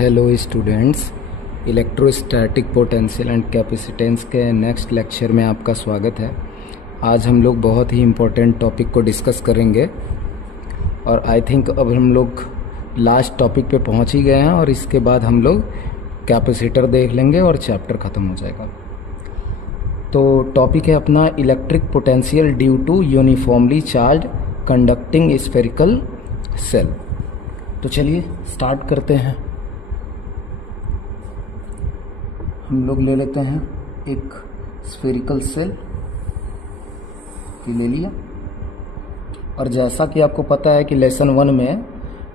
Hello students, electrostatic potential and capacitance के next lecture में आपका स्वागत है। आज हम लोग बहुत ही इम्पोर्टेंट टॉपिक को डिस्कस करेंगे और आई थिंक अब हम लोग लास्ट टॉपिक पे पहुंच ही गए हैं और इसके बाद हम लोग कैपेसिटर देख लेंगे और चैप्टर ख़त्म हो जाएगा। तो टॉपिक है अपना electric potential due to uniformly charge conducting spherical shell. तो चलिए स्टार्ट करते हैं। हम लोग ले लेते हैं एक स्फेरिकल सेल ले लिया, और जैसा कि आपको पता है कि लेसन 1 में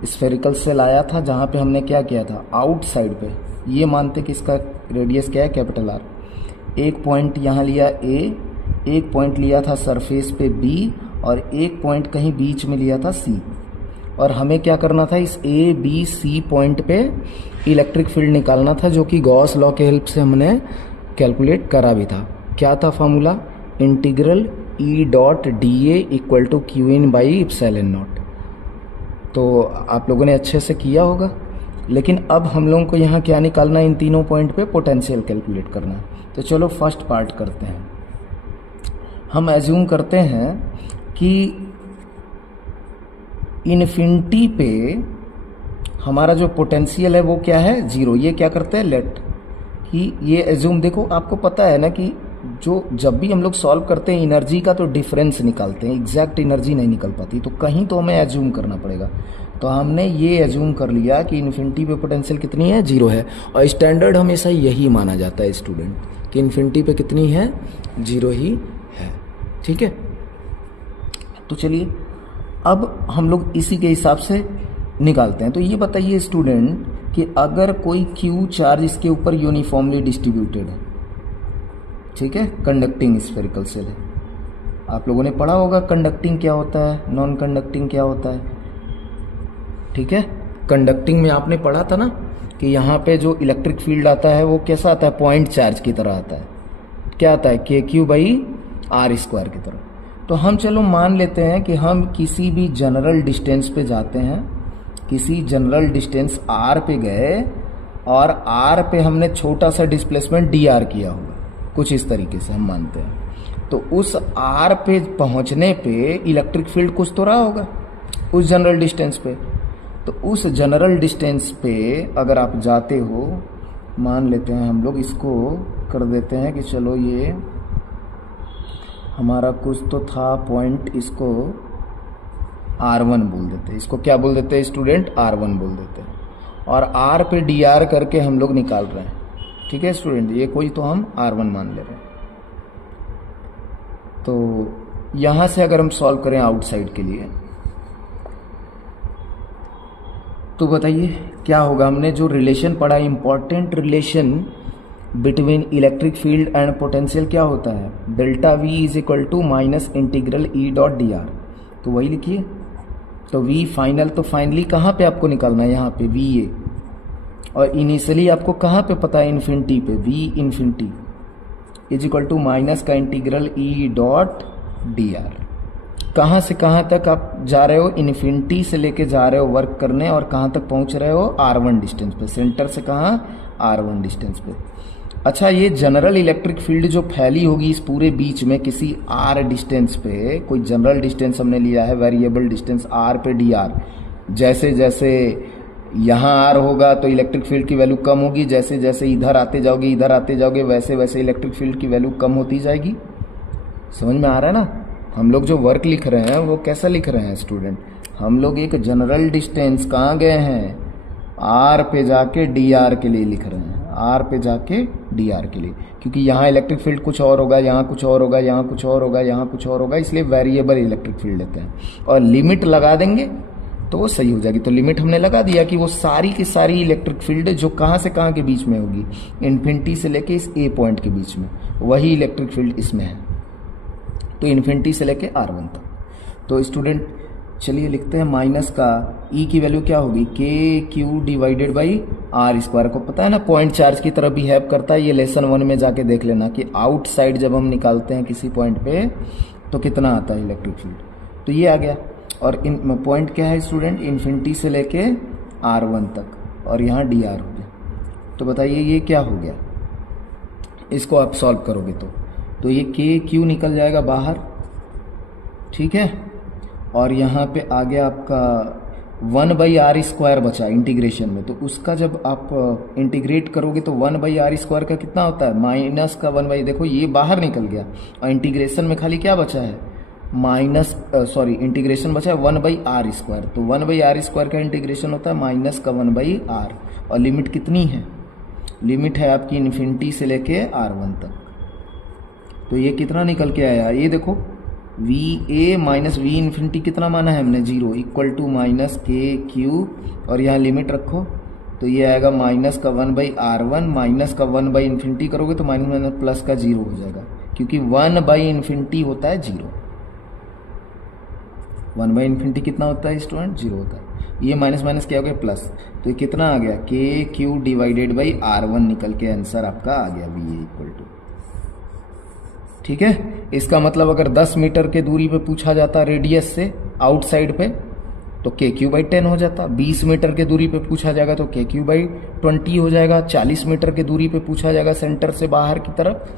स्फेरिकल सेल आया था, जहाँ पे हमने क्या किया था, आउटसाइड पे ये मानते कि इसका रेडियस क्या है, कैपिटल आर। एक पॉइंट यहाँ लिया ए, एक पॉइंट लिया था सरफेस पे बी, और एक पॉइंट कहीं बीच में लिया था सी। और हमें क्या करना था, इस ए बी सी पॉइंट पे इलेक्ट्रिक फील्ड निकालना था, जो कि गॉस लॉ के हेल्प से हमने कैलकुलेट करा भी था। क्या था formula, integral E dot D A equal to Q in by epsilon naught. तो आप लोगों ने अच्छे से किया होगा। लेकिन अब हम लोगों को यहाँ क्या निकालना है, इन तीनों पॉइंट पे पोटेंशियल कैलकुलेट करना है। तो चलो फर्स्ट पार्ट करते हैं। हम एज्यूम करते हैं कि इन्फिनिटी पे हमारा जो पोटेंशियल है वो क्या है, जीरो। ये क्या करते हैं, लेट कि ये एज्यूम, देखो आपको पता है ना कि जो जब भी हम लोग सॉल्व करते हैं एनर्जी का तो डिफरेंस निकालते हैं, एग्जैक्ट एनर्जी नहीं निकल पाती, तो कहीं तो हमें एज्यूम करना पड़ेगा। तो हमने ये एज्यूम कर लिया कि इन्फिनिटी पे पोटेंशियल कितनी है, जीरो है। और स्टैंडर्ड हमेशा यही माना जाता है स्टूडेंट कि इन्फिनिटी पे कितनी है, जीरो ही है। ठीक है, तो चलिए अब हम लोग इसी के हिसाब से निकालते हैं। तो ये बताइए स्टूडेंट कि अगर कोई क्यू चार्ज इसके ऊपर यूनिफॉर्मली डिस्ट्रीब्यूटेड है, ठीक है, कंडक्टिंग स्फेरिकल सेल है। आप लोगों ने पढ़ा होगा कंडक्टिंग क्या होता है, नॉन कंडक्टिंग क्या होता है। ठीक है, कंडक्टिंग में आपने पढ़ा था ना कि यहाँ पे जो इलेक्ट्रिक फील्ड आता है वो कैसा आता है, पॉइंट चार्ज की तरह आता है। क्या आता है, के क्यू बाई आर स्क्वायर की तरह। तो हम चलो मान लेते हैं कि हम किसी भी जनरल डिस्टेंस पे जाते हैं, किसी जनरल डिस्टेंस आर पे गए और आर पे हमने छोटा सा डिस्प्लेसमेंट डी आर किया होगा, कुछ इस तरीके से हम मानते हैं। तो उस आर पे पहुंचने पे इलेक्ट्रिक फील्ड कुछ तो रहा होगा उस जनरल डिस्टेंस पे। तो उस जनरल डिस्टेंस पे अगर आप जाते हो, मान लेते हैं हम लोग इसको कर देते हैं कि चलो ये हमारा कुछ तो था पॉइंट, इसको R1 बोल देते हैं। इसको क्या बोल देते हैं स्टूडेंट, R1 बोल देते हैं। और R पे DR करके हम लोग निकाल रहे हैं। ठीक है स्टूडेंट, ये कोई तो हम R1 मान ले रहे हैं। तो यहाँ से अगर हम सॉल्व करें आउटसाइड के लिए, तो बताइए क्या होगा। हमने जो रिलेशन पढ़ा, important relation between electric field and potential क्या होता है, delta V is equal to minus integral E dot D R. तो वही लिखिए। तो V फाइनल, तो फाइनली कहाँ पे आपको निकालना है, यहाँ पे VA। और इनिशियली आपको कहाँ पे पता है, इन्फिनिटी पे, V infinity is equal to minus का integral E dot D R. कहाँ से कहाँ तक आप जा रहे हो, इन्फिनिटी से लेके जा रहे हो वर्क करने, और कहाँ तक पहुँच रहे हो, R1 डिस्टेंस पे। सेंटर से कहाँ, R1 डिस्टेंस पे। अच्छा, ये जनरल इलेक्ट्रिक फील्ड जो फैली होगी इस पूरे बीच में किसी R डिस्टेंस पे, कोई जनरल डिस्टेंस हमने लिया है, वेरिएबल डिस्टेंस R पे dr। जैसे जैसे यहाँ R होगा तो इलेक्ट्रिक फील्ड की वैल्यू कम होगी, जैसे जैसे इधर आते जाओगे, इधर आते जाओगे, वैसे वैसे इलेक्ट्रिक फील्ड की वैल्यू कम होती जाएगी। समझ में आ रहा है ना। हम लोग जो वर्क लिख रहे हैं वो कैसा लिख रहे हैं स्टूडेंट, हम लोग एक जनरल डिस्टेंस कहाँ गए हैं, R पे जाके dr के लिए लिख रहे हैं, R पे जाके dr के लिए, क्योंकि यहाँ इलेक्ट्रिक फील्ड कुछ और होगा, यहाँ कुछ और होगा, यहाँ कुछ और होगा, यहाँ कुछ और होगा, इसलिए वेरिएबल इलेक्ट्रिक फील्ड लेते हैं। और लिमिट लगा देंगे तो वो सही हो जाएगी। तो लिमिट हमने लगा दिया कि वो सारी की सारी इलेक्ट्रिक फील्ड जो कहाँ से कहाँ के बीच में होगी, इन्फिनिटी से लेके इस ए पॉइंट के बीच में, वही इलेक्ट्रिक फील्ड इसमें है। तो इन्फिनिटी से लेके R1 तक। तो स्टूडेंट चलिए लिखते हैं, माइनस का ई की वैल्यू क्या होगी, K Q divided by R square. को पता है ना पॉइंट चार्ज की तरह बिहेव करता है। ये लेसन 1 में जाके देख लेना कि आउटसाइड जब हम निकालते हैं किसी पॉइंट पे तो कितना आता है इलेक्ट्रिक फील्ड। तो ये आ गया। और इन पॉइंट क्या है स्टूडेंट, इन्फिनिटी से लेके R1 तक, और यहाँ dr हो गया। तो बताइए ये क्या हो गया, इसको आप सॉल्व करोगे तो ये के क्यू निकल जाएगा बाहर, ठीक है। और यहाँ पे आ गया आपका 1/r² बचा इंटीग्रेशन में, तो उसका जब आप इंटीग्रेट करोगे तो 1/r² का कितना होता है, माइनस का 1/, देखो ये बाहर निकल गया और इंटीग्रेशन में खाली क्या बचा है, इंटीग्रेशन बचा है 1/r², तो 1/r² का इंटीग्रेशन होता है माइनस का 1/r, और लिमिट कितनी है, लिमिट है आपकी इन्फिनिटी से लेके r1 तक। तो ये कितना निकल के आया, ये देखो va माइनस वी इन्फिनिटी कितना माना है हमने, 0 इक्वल टू माइनस के क्यू, और यहाँ लिमिट रखो तो ये आएगा माइनस का 1/r1, माइनस का 1/इन्फिनिटी करोगे तो माइनस माइनस प्लस का 0 हो जाएगा, क्योंकि 1/इन्फिनिटी होता है 0। 1/इन्फिनिटी कितना होता है स्टूडेंट, 0 होता है। ये माइनस माइनस क्या हो गया प्लस, तो ये कितना आ गया, के क्यू डिवाइडेड बाई r1 निकल के आंसर आपका आ गया va इक्वल टू, ठीक है। इसका मतलब अगर 10 मीटर के दूरी पे पूछा जाता रेडियस से आउटसाइड पे तो KQ/10 हो जाता, 20 मीटर के दूरी पे पूछा जाएगा तो KQ/20 हो जाएगा, 40 मीटर के दूरी पे पूछा जाएगा सेंटर से बाहर की तरफ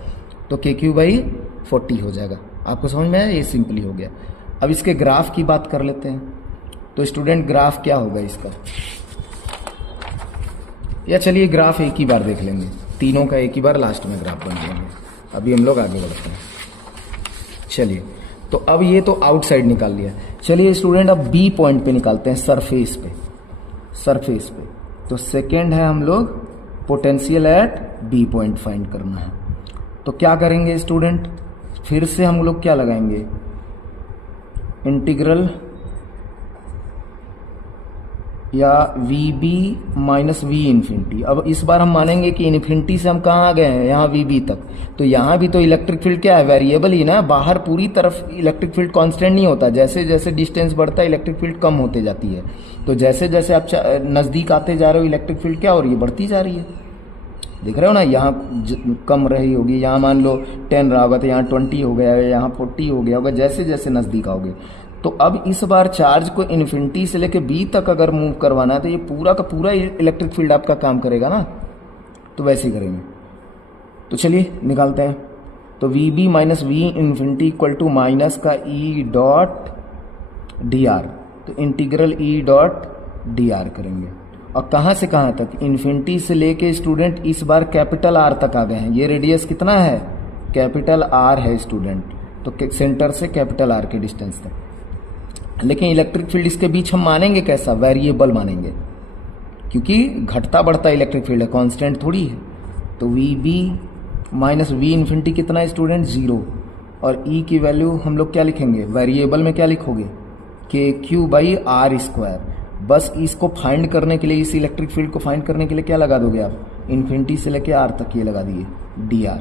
तो KQ/40 हो जाएगा। आपको समझ में आया, ये सिंपली हो गया। अब इसके ग्राफ की बात कर लेते हैं, तो स्टूडेंट ग्राफ क्या होगा इसका, या चलिए ग्राफ एक ही बार देख लेंगे, तीनों का एक ही बार लास्ट में ग्राफ बन जाएंगे। अभी हम लोग आगे बढ़ते हैं, चलिए। तो अब ये तो आउटसाइड निकाल लिया, चलिए स्टूडेंट अब बी पॉइंट पे निकालते हैं, सरफेस पे। तो सेकेंड है हम लोग potential at B point find करना है। तो क्या करेंगे स्टूडेंट, फिर से हम लोग क्या लगाएंगे, इंटीग्रल या VB माइनस वी इन्फिनिटी। अब इस बार हम मानेंगे कि इन्फिनिटी से हम कहाँ आ गए हैं, यहाँ VB तक, तो यहाँ भी तो इलेक्ट्रिक फील्ड क्या है, वेरिएबल ही ना, बाहर पूरी तरफ इलेक्ट्रिक फील्ड कांस्टेंट नहीं होता, जैसे जैसे डिस्टेंस बढ़ता है इलेक्ट्रिक फील्ड कम होते जाती है। तो जैसे जैसे आप नज़दीक आते जा रहे हो इलेक्ट्रिक फील्ड क्या हो रही है, बढ़ती जा रही है, दिख रहे हो ना, यहाँ कम रही होगी, यहाँ मान लो 10 रहा होगा तो यहाँ 20 हो गया, यहाँ 40 हो गया होगा, जैसे जैसे नज़दीक आओगे। तो अब इस बार चार्ज को इन्फिनिटी से लेके बी तक अगर मूव करवाना है तो ये पूरा का पूरा इलेक्ट्रिक फील्ड आपका काम करेगा ना, तो वैसे ही करेंगे। तो चलिए निकालते हैं, तो VB minus V infinity equal to minus का E डॉट dr, तो इंटीग्रल E डॉट dr करेंगे। और कहाँ से कहाँ तक, इन्फिनिटी से लेके स्टूडेंट इस बार कैपिटल R तक आ गए हैं। ये रेडियस कितना है, कैपिटल R है स्टूडेंट, तो सेंटर से कैपिटल R के डिस्टेंस तक। लेकिन इलेक्ट्रिक फील्ड इसके बीच हम मानेंगे कैसा, वेरिएबल मानेंगे, क्योंकि घटता बढ़ता इलेक्ट्रिक फील्ड है, कांस्टेंट थोड़ी है। तो VB माइनस वी इन्फिनिटी कितना है स्टूडेंट, 0, और E की वैल्यू हम लोग क्या लिखेंगे, वेरिएबल में क्या लिखोगे, KQ/r²। बस इसको फाइंड करने के लिए, इस इलेक्ट्रिक फील्ड को फाइंड करने के लिए क्या लगा दोगे आप, इन्फिनिटी से लेके R तक ये लगा दिए dr।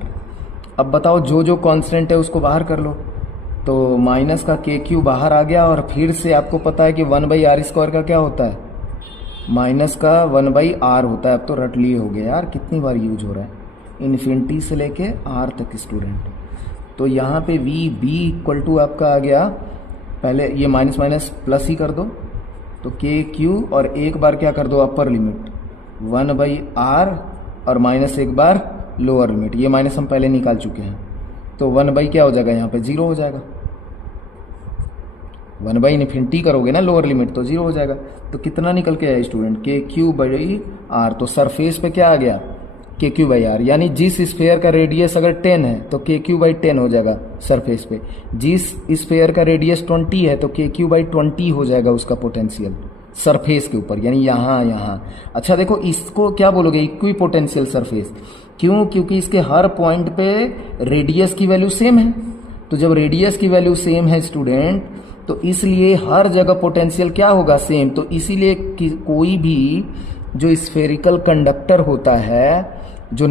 अब बताओ जो जो कांस्टेंट है उसको बाहर कर लो, तो माइनस का KQ बाहर आ गया, और फिर से आपको पता है कि 1/r² का क्या होता है, माइनस का 1/r होता है। अब तो रट लिए हो गया यार, कितनी बार यूज हो रहा है, इन्फिनिटी से लेके R तक स्टूडेंट। तो यहाँ पे VB इक्वल टू आपका आ गया, पहले ये माइनस माइनस प्लस ही कर दो, तो KQ और एक बार क्या कर दो अपर लिमिट 1/r, और माइनस एक बार लोअर लिमिट, ये माइनस हम पहले निकाल चुके हैं, तो 1/ क्या हो जाएगा, यहाँ पे 0 हो जाएगा। 1/ इन्फिनिटी करोगे ना लोअर लिमिट तो 0 हो जाएगा। तो कितना निकल के आया स्टूडेंट, KQ/r, तो सरफेस पे क्या आ गया, KQ/r, यानी जिस स्फेयर का रेडियस अगर 10 है तो KQ/10 हो जाएगा सरफेस पे, जिस स्फेयर का रेडियस 20 है तो KQ/20 हो जाएगा उसका पोटेंशियल सरफेस के ऊपर, यानी यहाँ। अच्छा देखो, इसको क्या बोलोगे, इक्वी पोटेंशियल सरफेस, क्यों, क्योंकि इसके हर पॉइंट पे रेडियस की वैल्यू सेम है। तो जब रेडियस की वैल्यू सेम है स्टूडेंट, तो इसलिए हर जगह पोटेंशियल क्या होगा, सेम। तो इसीलिए कोई भी जो स्फेरिकल कंडक्टर होता है, जो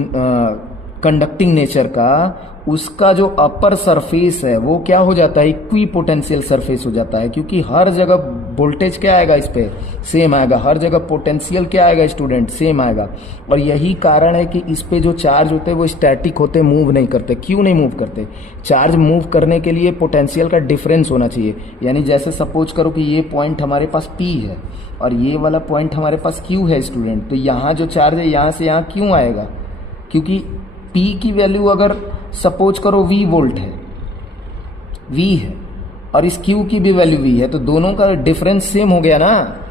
कंडक्टिंग नेचर का, उसका जो अपर सरफेस है वो क्या हो जाता है, इक्वी पोटेंशियल सरफेस हो जाता है, क्योंकि हर जगह वोल्टेज क्या आएगा, इस पे सेम आएगा, हर जगह पोटेंशियल क्या आएगा स्टूडेंट, सेम आएगा। और यही कारण है कि इस पे जो चार्ज होते हैं वो स्टैटिक होते, मूव नहीं करते। क्यों नहीं मूव करते? चार्ज मूव करने के लिए पोटेंशियल का डिफरेंस होना चाहिए। यानी जैसे सपोज करो कि ये पॉइंट हमारे पास P है और ये वाला पॉइंट हमारे पास Q है स्टूडेंट, तो यहाँ जो चार्ज है यहाँ से यहाँ क्यों आएगा, क्योंकि P की वैल्यू अगर सपोज करो V वोल्ट है, V है, और इस Q की भी वैल्यू V है, तो दोनों का डिफरेंस सेम हो गया ना,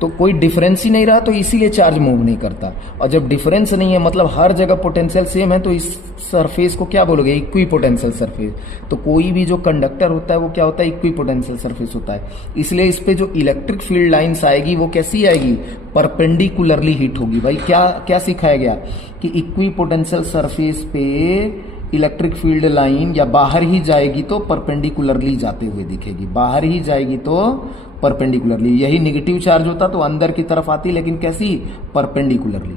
तो कोई डिफरेंस ही नहीं रहा, तो इसीलिए चार्ज मूव नहीं करता। और जब डिफरेंस नहीं है मतलब हर जगह पोटेंशियल सेम है, तो इस सरफेस को क्या बोलोगे, इक्वी पोटेंशियल सरफेस। तो कोई भी जो कंडक्टर होता है वो क्या होता है, इक्वी पोटेंशियल सरफेस होता है। इसलिए इस पे जो इलेक्ट्रिक फील्ड लाइंस आएगी वो कैसी आएगी, परपेंडिकुलरली हिट होगी। भाई क्या क्या सिखाया गया कि इक्वी पोटेंशियल सरफेस पे इलेक्ट्रिक फील्ड लाइन या बाहर ही जाएगी तो परपेंडिकुलरली जाते हुए दिखेगी, बाहर ही जाएगी तो परपेंडिकुलरली। यही नेगेटिव चार्ज होता तो अंदर की तरफ आती, लेकिन कैसी, परपेंडिकुलरली।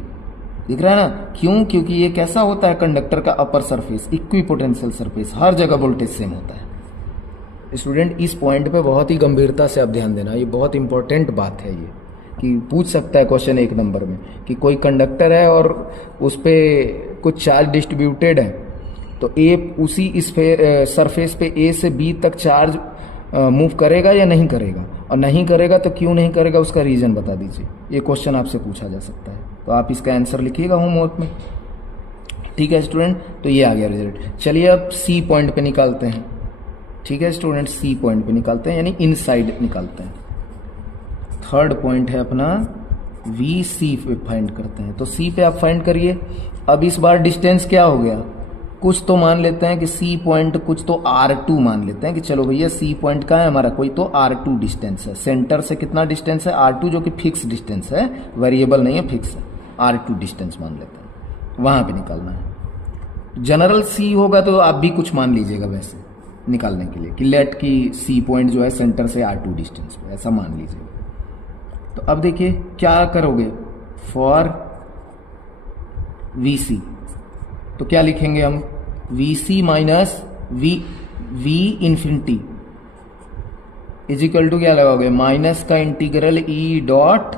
दिख रहा है ना, क्यों, क्योंकि ये कैसा होता है कंडक्टर का upper surface, equipotential surface, हर जगह वोल्टेज सेम होता है। स्टूडेंट इस पॉइंट पे बहुत ही गंभीरता से आप ध्यान देना, ये बहुत इंपॉर्टेंट बात है, ये कि पूछ सकता है क्वेश्चन 1 नंबर में कि कोई कंडक्टर है और उस पर कुछ चार्ज डिस्ट्रीब्यूटेड है, तो ए उसी इस सरफेस पे ए से बी तक चार्ज मूव करेगा या नहीं करेगा, और नहीं करेगा तो क्यों नहीं करेगा, उसका रीजन बता दीजिए। ये क्वेश्चन आपसे पूछा जा सकता है, तो आप इसका आंसर लिखिएगा होमवर्क में। ठीक है स्टूडेंट, तो ये आ गया रिजल्ट। चलिए अब सी पॉइंट पे निकालते हैं। ठीक है स्टूडेंट, सी पॉइंट पे निकालते हैं, यानी इनसाइड निकालते हैं। थर्ड पॉइंट है अपना वी सी पे फाइंड करते हैं। तो सी पे आप फाइंड करिए। अब इस बार डिस्टेंस क्या हो गया, कुछ तो मान लेते हैं कि सी पॉइंट, कुछ तो R2 मान लेते हैं कि चलो भैया सी पॉइंट का है हमारा, कोई तो R2 डिस्टेंस है। सेंटर से कितना डिस्टेंस है, R2, जो कि फिक्स डिस्टेंस है, वेरिएबल नहीं है, फिक्स है। R2 डिस्टेंस मान लेते हैं, वहां पे निकालना है। जनरल सी होगा तो आप भी कुछ मान लीजिएगा वैसे निकालने के लिए कि लेट की सी पॉइंट जो है सेंटर से R2 डिस्टेंस पे, ऐसा मान लीजिएगा। तो अब देखिए क्या करोगे, फॉर VC तो क्या लिखेंगे हम, VC minus V infinity is equal to क्या लगाओगे, माइनस का इंटीग्रल E डॉट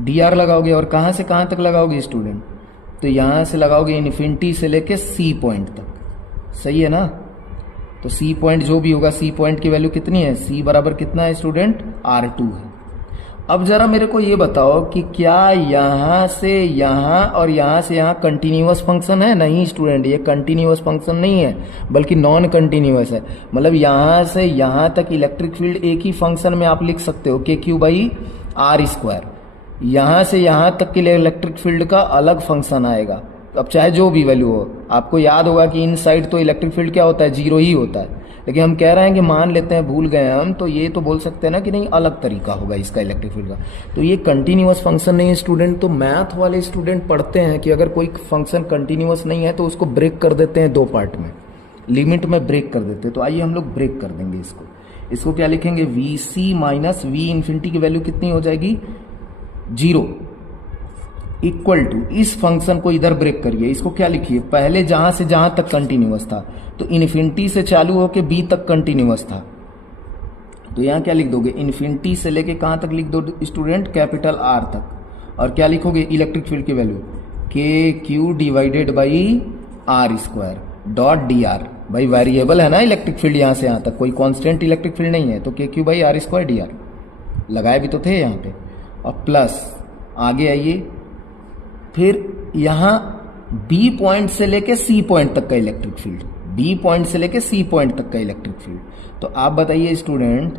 dr लगाओगे। और कहां से कहां तक लगाओगे स्टूडेंट, तो यहां से लगाओगे इन्फिनिटी से लेके C पॉइंट तक। सही है ना, तो C पॉइंट जो भी होगा, C पॉइंट की वैल्यू कितनी है, C बराबर कितना है स्टूडेंट, R2 है। अब जरा मेरे को ये बताओ कि क्या यहां से यहां और यहां से यहां कंटिन्यूअस फंक्शन है? नहीं स्टूडेंट, ये कंटिन्यूअस फंक्शन नहीं है, बल्कि नॉन कंटिन्यूअस है। मतलब यहां से यहां तक इलेक्ट्रिक फील्ड एक ही फंक्शन में आप लिख सकते हो, KQ/R²। यहां से यहां तक के लिए इलेक्ट्रिक फील्ड का अलग फंक्शन आएगा। अब चाहे जो भी वैल्यू हो, आपको याद होगा कि इनसाइड तो इलेक्ट्रिक फील्ड क्या होता है, 0 ही होता है। लेकिन हम कह रहे हैं कि मान लेते हैं भूल गए हम, तो ये तो बोल सकते हैं ना कि नहीं, अलग तरीका होगा इसका इलेक्ट्रिक फील्ड का। तो ये कंटिन्यूअस फंक्शन नहीं है स्टूडेंट। तो मैथ वाले स्टूडेंट पढ़ते हैं कि अगर कोई फंक्शन कंटिन्यूअस नहीं है तो उसको ब्रेक कर देते हैं 2 पार्ट में, लिमिट में ब्रेक कर देते हैं। तो आइए हम लोग ब्रेक कर देंगे इसको क्या लिखेंगे, VC माइनस V इंफिनिटी की वैल्यू कितनी हो जाएगी, 0, इक्वल टू, इस फंक्शन को इधर ब्रेक करिए, इसको क्या लिखिए, पहले जहां से जहां तक कंटिन्यूअस था, तो इन्फिनिटी से चालू होके B तक कंटिन्यूअस था, तो यहां क्या लिख दोगे, इन्फिनिटी से लेके कहां तक लिख दो स्टूडेंट, कैपिटल R तक। और क्या लिखोगे, इलेक्ट्रिक फील्ड की वैल्यू KQ/R² डॉट dr। भाई वेरिएबल है ना इलेक्ट्रिक फील्ड, यहां से यहां तक कोई कांस्टेंट इलेक्ट्रिक फील्ड नहीं है, तो KQ/R² dr लगाए भी तो थे यहां पे। और प्लस आगे आइए, फिर यहां B पॉइंट से लेके C पॉइंट तक का इलेक्ट्रिक फील्ड, B पॉइंट से लेके C पॉइंट तक का इलेक्ट्रिक फील्ड। तो आप बताइए स्टूडेंट,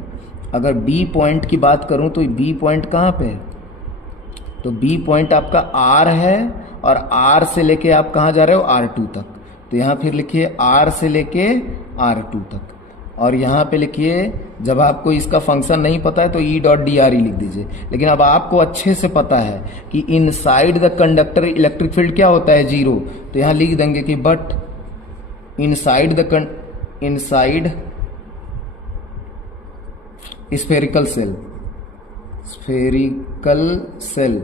अगर B पॉइंट की बात करूं तो B पॉइंट कहां पे है, तो B पॉइंट आपका R है, और R से लेके आप कहां जा रहे हो, R2 तक। तो यहां फिर लिखिए R से लेके R2 तक, और यहां पे लिखिए, जब आपको इसका फंक्शन नहीं पता है तो E डॉट dr ही लिख दीजिए। लेकिन अब आपको अच्छे से पता है कि inside the conductor electric field क्या होता है, 0। तो यहां लिख देंगे कि but inside spherical shell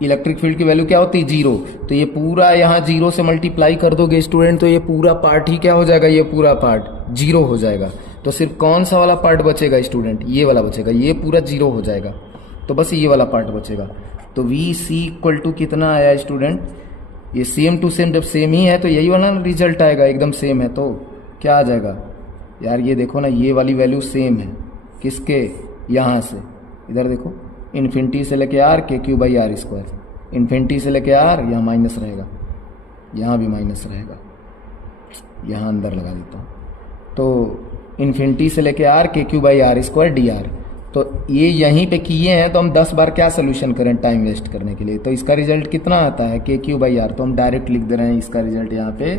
electric field की वैल्यू क्या होती है, जीरो। तो ये पूरा यहाँ जीरो से मल्टीप्लाई कर दोगे स्टूडेंट, तो ये पूरा पार्ट ही क्या हो जाएगा, ये पूरा पार्ट जीरो हो जाएगा। तो सिर्फ कौन सा वाला पार्ट बचेगा स्टूडेंट, ये वाला बचेगा, ये पूरा जीरो हो जाएगा, तो बस ये वाला पार्ट बचेगा। तो वी सी इक्वल टू कितना आया स्टूडेंट, ये सेम टू सेम, जब सेम ही है तो यही वाला रिजल्ट आएगा, एकदम सेम है तो क्या आ जाएगा यार, ये देखो ना, ये वाली वैल्यू सेम है किसके, यहाँ से इधर देखो, इन्फिनिटी से लेके R K Q by R square, infinity से लेके आर, यहाँ माइनस रहेगा, यहाँ भी माइनस रहेगा, यहाँ अंदर लगा देता हूँ। तो इन्फिनिटी से लेके R K Q by R square D R, तो ये यहीं पे किए हैं, तो हम 10 बार क्या सोल्यूशन करें टाइम वेस्ट करने के लिए। तो इसका रिजल्ट कितना आता है, के क्यू बाई आर, तो हम डायरेक्ट लिख दे रहे हैं इसका रिजल्ट यहाँ पे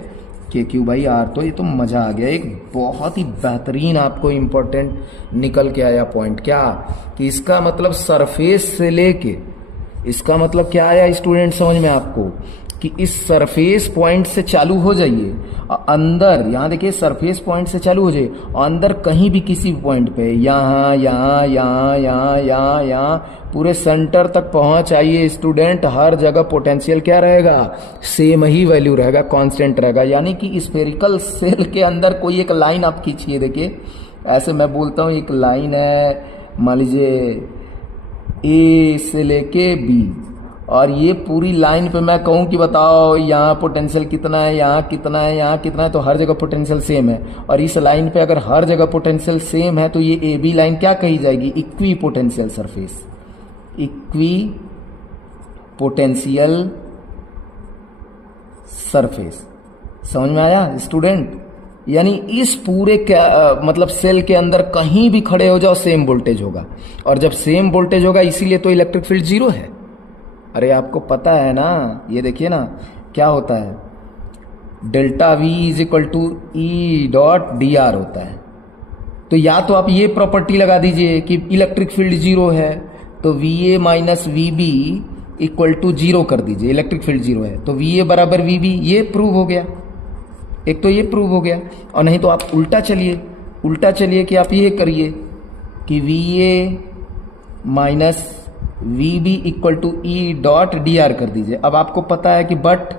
के क्यू बाई आर। तो ये तो मज़ा आ गया, एक बहुत ही बेहतरीन आपको इम्पोर्टेंट निकल के आया पॉइंट, क्या कि इसका मतलब सरफेस से लेके, इसका मतलब क्या आया स्टूडेंट समझ में आपको, कि इस सरफेस पॉइंट से चालू हो जाइए, अंदर यहाँ देखिए सरफेस पॉइंट से चालू हो जाइए, अंदर कहीं भी किसी पॉइंट पे, यहाँ यहाँ यहाँ यहाँ यहाँ यहाँ पूरे सेंटर तक पहुंच आइए स्टूडेंट, हर जगह पोटेंशियल क्या रहेगा, सेम ही वैल्यू रहेगा, कांस्टेंट रहेगा। यानी कि स्फेरिकल सेल के अंदर कोई एक लाइन आप खींचिए, देखिए ऐसे मैं बोलता हूँ, एक लाइन है मान लीजिए ए से लेके बी, और ये पूरी लाइन पे मैं कहूँ कि बताओ यहाँ पोटेंशियल कितना है, यहाँ कितना है, यहाँ कितना है, तो हर जगह पोटेंशियल सेम है। और इस लाइन पे अगर हर जगह पोटेंशियल सेम है तो ये ए बी लाइन क्या कही जाएगी, equi potential surface, equipotential surface. समझ में आया स्टूडेंट? यानी इस पूरे मतलब सेल के अंदर कहीं भी खड़े हो जाओ सेम वोल्टेज होगा, और जब सेम वोल्टेज होगा इसीलिए तो इलेक्ट्रिक फील्ड जीरो है। अरे आपको पता है ना, ये देखिए ना क्या होता है, delta V is equal to E dot D R होता है। तो या तो आप ये प्रॉपर्टी लगा दीजिए कि इलेक्ट्रिक फील्ड जीरो है, तो V A minus V B equal to zero कर दीजिए, इलेक्ट्रिक फील्ड जीरो है तो वी ए बराबर वी बी, ये प्रूव हो गया, एक तो ये प्रूव हो गया। और नहीं तो आप उल्टा चलिए, उल्टा चलिए कि आप ये करिए कि V A minus V B equal to E dot D R कर दीजिए। अब आपको पता है कि बट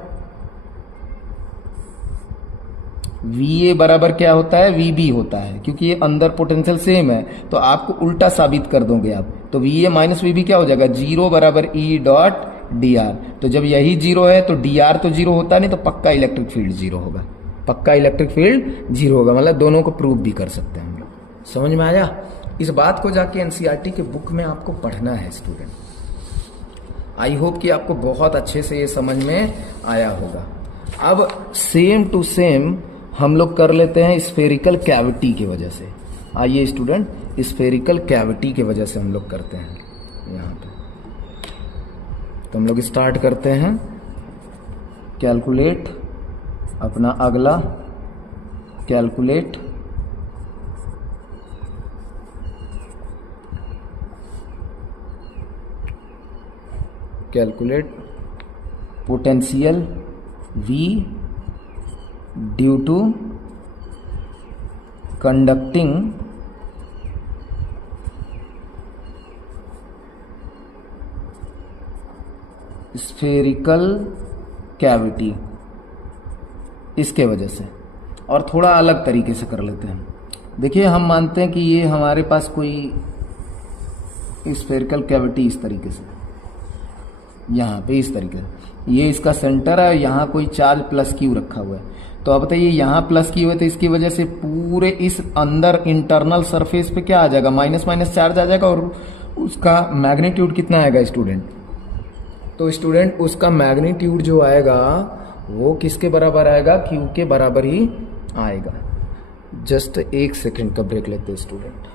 वी ए बराबर क्या होता है, वी बी होता है, क्योंकि ये अंदर पोटेंशियल सेम है, तो आपको उल्टा साबित कर दोगे आप। तो V A minus V B क्या हो जाएगा, जीरो बराबर ई डॉट डी आर। तो जब यही जीरो है तो डी आर तो जीरो होता नहीं, तो पक्का इलेक्ट्रिक फील्ड जीरो होगा, पक्का इलेक्ट्रिक फील्ड जीरो होगा। मतलब दोनों को प्रूव भी कर सकते हैं हम लोग। समझ में आया? इस बात को जाके एनसीईआरटी के बुक में आपको पढ़ना है स्टूडेंट। आई होप कि आपको बहुत अच्छे से ये समझ में आया होगा। अब सेम टू सेम हम लोग कर लेते हैं स्फेरिकल कैविटी की वजह से। आइए स्टूडेंट, स्फेरिकल कैविटी की वजह से हम लोग करते हैं यहाँ पे। तो हम लोग स्टार्ट करते हैं, कैलकुलेट अपना अगला, calculate potential V due to conducting spherical cavity, इसके वजह से। और थोड़ा अलग तरीके से कर लेते हैं। देखिए हम मानते हैं कि ये हमारे पास कोई स्फेरिकल कैविटी इस तरीके से, यहाँ पे इस तरीके से, ये इसका सेंटर है, यहाँ कोई चार्ज प्लस क्यू रखा हुआ है। तो अब बताइए यहाँ प्लस क्यू है, तो इसकी वजह से पूरे इस अंदर इंटरनल सरफेस पे क्या आ जाएगा, माइनस माइनस चार्ज आ जाएगा, और उसका मैग्नीट्यूड कितना आएगा स्टूडेंट? तो स्टूडेंट उसका मैग्नीट्यूड जो आएगा वो किसके बराबर आएगा, क्यू के बराबर ही आएगा। जस्ट एक सेकंड का ब्रेक लेते हैं स्टूडेंट।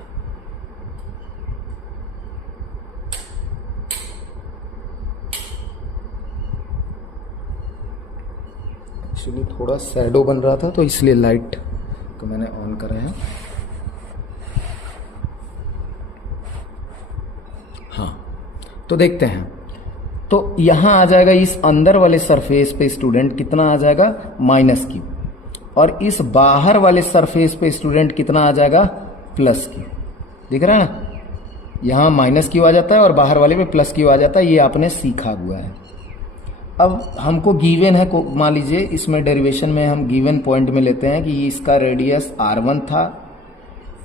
एक्चुअली थोड़ा शैडो बन रहा था तो इसलिए लाइट को मैंने ऑन करा है। हाँ, तो देखते हैं। तो यहां आ जाएगा इस अंदर वाले सरफेस पे स्टूडेंट कितना आ जाएगा, माइनस क्यू, और इस बाहर वाले सरफेस पे स्टूडेंट कितना आ जाएगा, प्लस क्यू। दिख रहा है ना? यहाँ माइनस क्यू आ जाता है और बाहर वाले पे प्लस क्यू आ जाता है, ये आपने सीखा हुआ है। अब हमको गिवन है, मान लीजिए इसमें डेरिवेशन में हम गिवन पॉइंट में लेते हैं कि इसका रेडियस r1 था,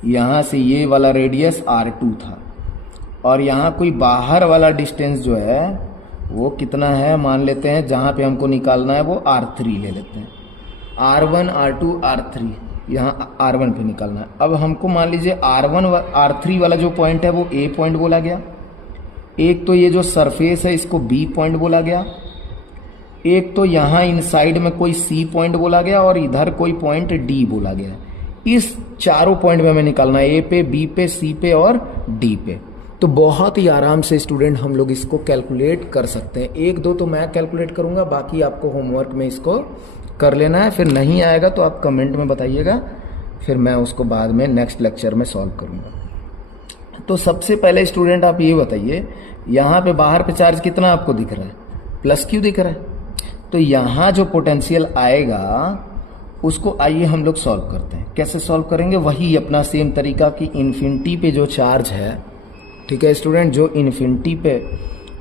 यहाँ से ये वाला रेडियस r2 था, और यहाँ कोई बाहर वाला डिस्टेंस जो है वो कितना है मान लेते हैं, जहाँ पे हमको निकालना है वो r3 ले लेते हैं। r1 r2 r3, यहाँ r1 पे निकालना है। अब हमको मान लीजिए r1 r3 वाला जो पॉइंट है वो a पॉइंट बोला गया, एक तो ये जो सरफेस है इसको b पॉइंट बोला गया, एक तो यहाँ इनसाइड में कोई C पॉइंट बोला गया और इधर कोई पॉइंट D बोला गया। इस चारों पॉइंट में हमें निकालना है, A पे, B पे, C पे और D पे। तो बहुत ही आराम से स्टूडेंट हम लोग इसको कैलकुलेट कर सकते हैं। एक दो तो मैं कैलकुलेट करूंगा, बाकी आपको होमवर्क में इसको कर लेना है। फिर नहीं आएगा तो आप कमेंट में बताइएगा, फिर मैं उसको बाद में नेक्स्ट लेक्चर में सॉल्व करूंगा। तो सबसे पहले स्टूडेंट आप ये बताइए, यहाँ पे बाहर पे चार्ज कितना आपको दिख रहा है? प्लस क्यू दिख रहा है। तो यहाँ जो पोटेंशियल आएगा उसको आइए हम लोग सॉल्व करते हैं। कैसे सॉल्व करेंगे? वही अपना सेम तरीका कि इन्फिनिटी पे जो चार्ज है, ठीक है स्टूडेंट, जो इन्फिनिटी पे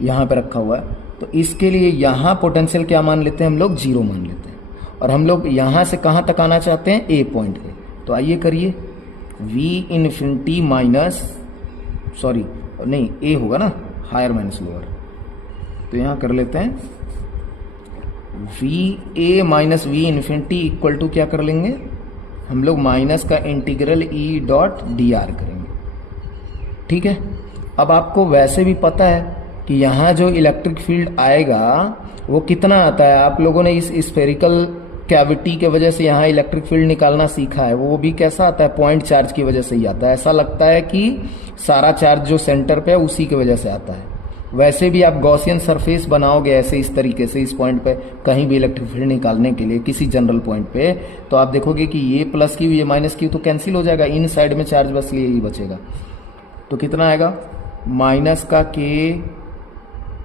यहाँ पे रखा हुआ है, तो इसके लिए यहाँ पोटेंशियल क्या मान लेते हैं हम लोग? 0 मान लेते हैं। और हम लोग यहाँ से कहाँ तक आना चाहते हैं? A पॉइंट पे। तो आइए करिए, V इन्फिनिटी माइनस, सॉरी नहीं, A होगा ना, हायर माइनस लोअर। तो यहाँ कर लेते हैं VA minus V infinity equal to क्या कर लेंगे हम लोग? माइनस का इंटीग्रल E डॉट dr करेंगे, ठीक है। अब आपको वैसे भी पता है कि यहाँ जो इलेक्ट्रिक फील्ड आएगा वो कितना आता है। आप लोगों ने इस स्फेरिकल कैविटी के वजह से यहाँ इलेक्ट्रिक फील्ड निकालना सीखा है, वो भी कैसा आता है? पॉइंट चार्ज की वजह से ही आता है। ऐसा लगता है कि सारा चार्ज जो सेंटर पे है उसी की वजह से आता है। वैसे भी आप गॉसियन सरफेस बनाओगे ऐसे इस तरीके से, इस पॉइंट पे कहीं भी इलेक्ट्रिक फील्ड निकालने के लिए किसी जनरल पॉइंट पे, तो आप देखोगे कि ये प्लस क्यू ये माइनस क्यू तो कैंसिल हो जाएगा, इन साइड में चार्ज बस ये ही बचेगा। तो कितना आएगा? माइनस का के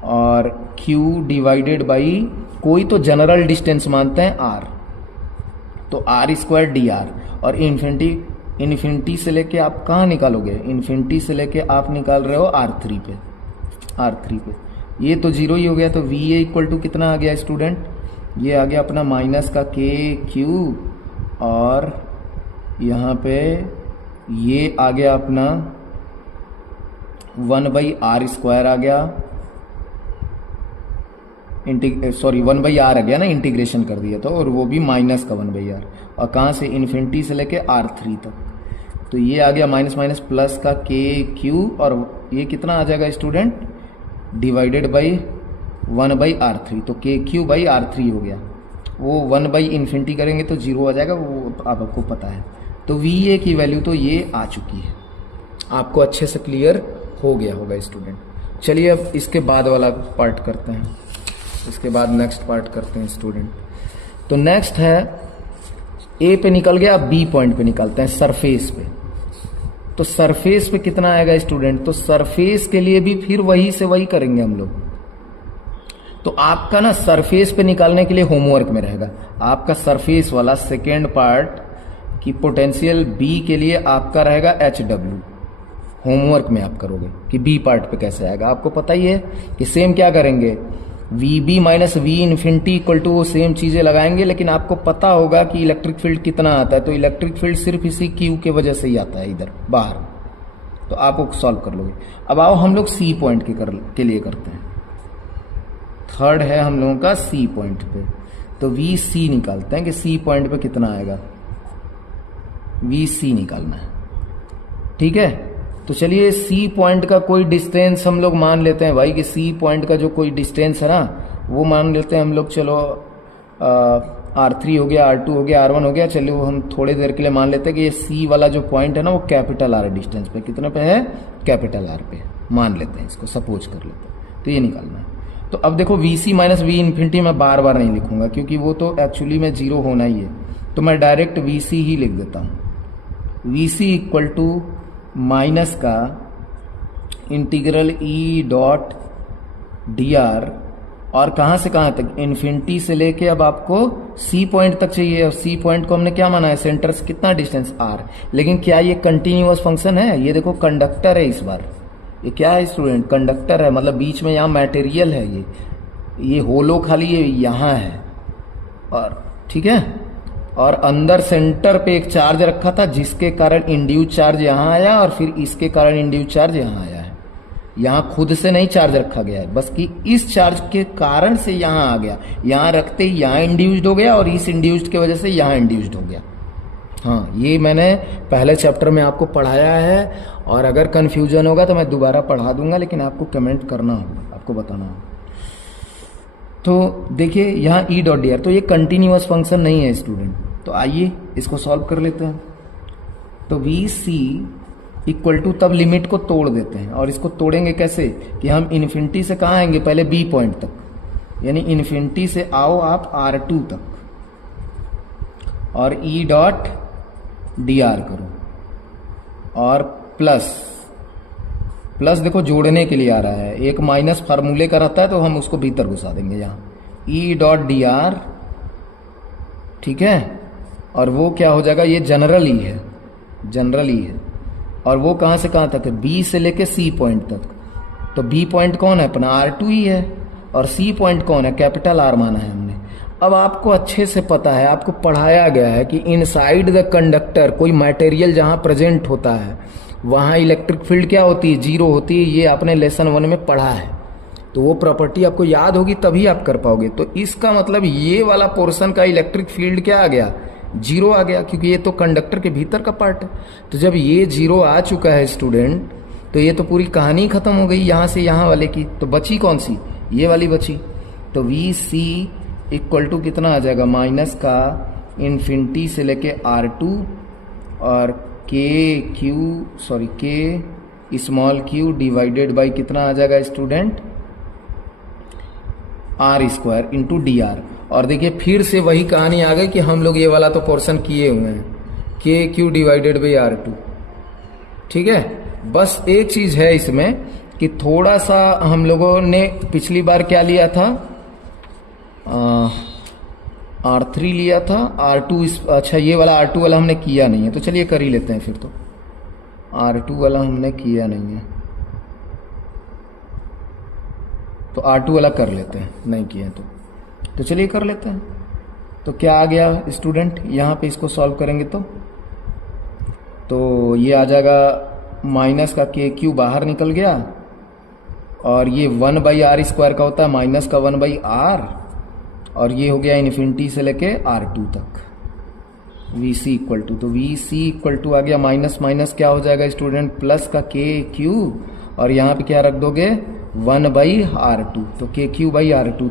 और क्यू डिवाइडेड बाई कोई तो जनरल डिस्टेंस मानते हैं r, तो r स्क्वायर dr। और इन्फिनिटी से लेके आप कहाँ निकालोगे? इन्फिनिटी से लेके आप निकाल रहे हो r3 पे, R3 पे। ये तो 0 ही हो गया। तो VA इक्वल टू कितना आ गया स्टूडेंट? ये आ गया अपना माइनस का KQ, और यहाँ पे ये आ गया अपना 1/r स्क्वायर आ गया, 1/r आ गया ना, इंटीग्रेशन कर दिया तो, और वो भी माइनस का 1/r। और कहाँ से? इन्फिनिटी से लेके R3 तक। तो ये आ गया माइनस माइनस प्लस का KQ, और ये कितना आ जाएगा स्टूडेंट? Divided by 1/r3। तो KQ/r3 हो गया। वो 1/इन्फिनिटी करेंगे तो 0 आ जाएगा, वो आपको पता है। तो VA की वैल्यू तो ये आ चुकी है, आपको अच्छे से क्लियर हो गया होगा स्टूडेंट। चलिए अब इसके बाद वाला पार्ट करते हैं, इसके बाद नेक्स्ट पार्ट करते हैं स्टूडेंट। तो नेक्स्ट है A पे निकल गया, अब B पॉइंट पे निकलते हैं, सरफेस पे। तो सरफेस पे कितना आएगा स्टूडेंट? तो सरफेस के लिए भी फिर वही से वही करेंगे हम लोग। तो आपका ना सरफेस पे निकालने के लिए होमवर्क में रहेगा आपका सरफेस वाला सेकेंड पार्ट की पोटेंशियल B के लिए आपका रहेगा HW। होमवर्क में आप करोगे कि B पार्ट पे कैसे आएगा। आपको पता ही है कि सेम क्या करेंगे, VB minus V infinity equal to वो सेम चीजें लगाएंगे, लेकिन आपको पता होगा कि इलेक्ट्रिक फील्ड कितना आता है। तो इलेक्ट्रिक फील्ड सिर्फ इसी Q के वजह से ही आता है इधर बाहर, तो आप वो सॉल्व कर लोगे। अब आओ हम लोग C पॉइंट के लिए करते हैं। थर्ड है हम लोगों का C पॉइंट पे, तो VC निकालते हैं कि C पॉइंट पे कितना आएगा, VC निकालना है, ठीक है। तो चलिए C पॉइंट का कोई डिस्टेंस हम लोग मान लेते हैं भाई कि C पॉइंट का जो कोई डिस्टेंस है ना वो मान लेते हैं हम लोग। चलो R3 हो गया, R2 हो गया, R1 हो गया। चलिए हम थोड़ी देर के लिए मान लेते हैं कि ये C वाला जो पॉइंट है ना वो कैपिटल R डिस्टेंस पे, कितने पे है? कैपिटल R पे मान लेते हैं, इसको सपोज कर लेते हैं। तो ये निकालना है। तो अब देखो VC माइनस V इन्फिनिटी मैं बार बार नहीं लिखूंगा क्योंकि वो तो एक्चुअली में 0 होना ही है, तो मैं डायरेक्ट VC ही लिख देता हूँ। VC इक्वल टू माइनस का इंटीग्रल E डॉट dr, और कहां से कहां तक? इन्फिनिटी से लेके अब आपको C पॉइंट तक चाहिए, और C पॉइंट को हमने क्या माना है? सेंटर से कितना डिस्टेंस R। लेकिन क्या ये कंटिन्यूअस फंक्शन है? ये देखो कंडक्टर है इस बार, ये क्या है स्टूडेंट? कंडक्टर है, मतलब बीच में यहाँ मटेरियल है, ये होलो खाली ये यहाँ है, और ठीक है, और अंदर सेंटर पे एक चार्ज रखा था जिसके कारण इंड्यूस चार्ज यहाँ आया और फिर इसके कारण इंड्यूस चार्ज यहाँ आया है। यहाँ खुद से नहीं चार्ज रखा गया है, बस कि इस चार्ज के कारण से यहाँ आ गया, यहाँ रखते ही यहाँ इंड्यूस्ड हो गया और इस इंड्यूस्ड की वजह से यहाँ इंड्यूस्ड हो गया। हाँ, ये मैंने पहले चैप्टर में आपको पढ़ाया है, और अगर कंफ्यूजन होगा तो मैं दोबारा पढ़ा दूंगा, लेकिन आपको कमेंट करना होगा, आपको बताना होगा। तो देखिए यहाँ ई डॉट डी आर, तो ये कंटिन्यूअस फंक्शन नहीं है स्टूडेंट। तो आइए इसको सॉल्व कर लेते हैं। तो वी सी इक्वल टू, तब लिमिट को तोड़ देते हैं, और इसको तोड़ेंगे कैसे कि हम इन्फिनिटी से कहाँ आएंगे, पहले बी पॉइंट तक, यानी इन्फिनिटी से आओ आप R2 तक, और ई डॉट डी आर करो, और प्लस देखो जोड़ने के लिए आ रहा है, एक माइनस फार्मूले का रहता है तो हम उसको भीतर घुसा देंगे यहाँ, ई डॉट डी आर, ठीक है। और वो क्या हो जाएगा, ये जनरल ही है, और वो कहाँ से कहाँ तक है, बी से लेके सी पॉइंट तक। तो बी पॉइंट कौन है अपना, R2 ही है, और सी पॉइंट कौन है, कैपिटल R माना है हमने। अब आपको अच्छे से पता है, आपको पढ़ाया गया है कि इनसाइड द कंडक्टर कोई मटेरियल जहां प्रेजेंट होता है वहां इलेक्ट्रिक फील्ड क्या होती है, जीरो होती है। ये आपने लेसन 1 में पढ़ा है, तो वो प्रॉपर्टी आपको याद होगी तभी आप कर पाओगे। तो इसका मतलब ये वाला पोर्शन का इलेक्ट्रिक फील्ड क्या आ गया, जीरो आ गया, क्योंकि ये तो कंडक्टर के भीतर का पार्ट है। तो जब ये जीरो आ चुका है स्टूडेंट, तो ये तो पूरी कहानी खत्म हो गई यहाँ से यहाँ वाले की। तो बची कौन सी, ये वाली बची। तो वी सी इक्वल टू कितना आ जाएगा, माइनस का इन्फिनिटी से लेके R2 और के स्मॉल क्यू डिवाइडेड बाई कितना आ जाएगा student, R² into D R. और देखिए फिर से वही कहानी आ गई कि हम लोग ये वाला तो पोर्शन किए हुए हैं, KQ डिवाइडेड बाई R2, ठीक है। बस एक चीज है इसमें कि थोड़ा सा हम लोगों ने पिछली बार क्या लिया था, R3 लिया था, R2 अच्छा ये वाला R2 वाला हमने किया नहीं है, तो चलिए कर ही लेते हैं फिर। तो R2 वाला हमने किया नहीं है, तो R2 वाला कर लेते हैं, नहीं किए तो चलिए कर लेते हैं। तो क्या आ गया स्टूडेंट, यहाँ पे इसको सॉल्व करेंगे तो ये आ जाएगा माइनस का KQ बाहर निकल गया, और ये 1/R² का होता है माइनस का 1/R, और ये हो गया इन्फिनिटी से लेके R2 तक। VC इक्वल टू, तो VC इक्वल टू आ गया माइनस माइनस क्या हो जाएगा स्टूडेंट, प्लस का KQ, और यहाँ पे क्या रख दोगे 1/R2, तो KQ/R2।